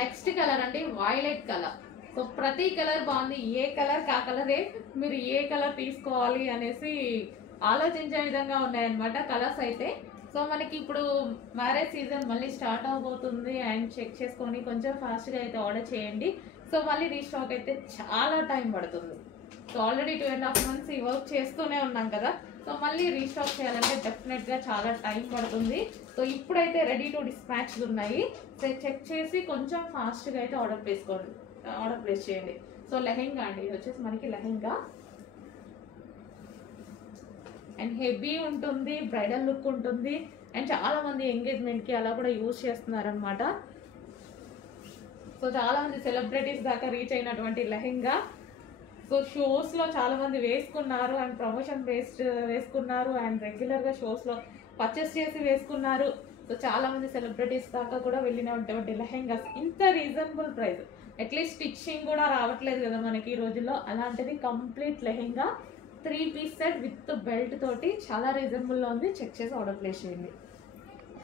Next colour అండి violet colour. So ప్రతి colour బాగుంది, ఏ కలర్ కా కలరే మీరు ఏ కలర్ తీసుకోవాలి అనేసి ఆలోచించే విధంగా ఉన్నాయన్నమాట కలర్స్ అయితే. సో మనకి ఇప్పుడు మ్యారేజ్ సీజన్ మళ్ళీ స్టార్ట్ అవబోతుంది అండ్ చెక్ చేసుకొని కొంచెం ఫాస్ట్గా అయితే ఆర్డర్ చేయండి. సో మళ్ళీ రీస్టాక్ అయితే చాలా టైం పడుతుంది. సో ఆల్రెడీ 2.5 months ఈ వర్క్ చేస్తూనే ఉన్నాం కదా. సో మళ్ళీ రీస్టాక్ చేయాలంటే డెఫినెట్గా చాలా టైం పడుతుంది. సో ఇప్పుడైతే రెడీ టు డిస్పాచ్ ఉన్నాయి. సో చెక్ చేసి కొంచెం ఫాస్ట్గా అయితే ఆర్డర్ ప్లేస్ చేయండి. సో లెహెంగా అండి, ఇది వచ్చేసి మనకి లెహెంగా అండ్ హెవీ ఉంటుంది, బ్రైడల్ లుక్ ఉంటుంది అండ్ చాలా మంది ఎంగేజ్మెంట్కి అలా కూడా యూజ్ చేస్తున్నారనమాట. సో చాలా మంది సెలబ్రిటీస్ దాకా రీచ్ అయినటువంటి లెహెంగా. సో షోస్లో చాలా మంది వేసుకున్నారు అండ్ ప్రమోషన్ బేస్డ్ వేసుకున్నారు అండ్ రెగ్యులర్గా షోస్లో పర్చేస్ చేసి వేసుకున్నారు. సో చాలా మంది సెలబ్రిటీస్ దాకా కూడా వెళ్ళినటువంటి లెహెంగాస్ ఇంత రీజనబుల్ ప్రైస్, అట్లీస్ట్ స్టిచ్చింగ్ కూడా రావట్లేదు కదా మనకి ఈ రోజుల్లో. అలాంటిది complete lehenga 3 piece set with belt తోటి చాలా రీజనబుల్లో ఉంది. చెక్ చేసి ఆర్డర్ ప్లేస్ చేయండి.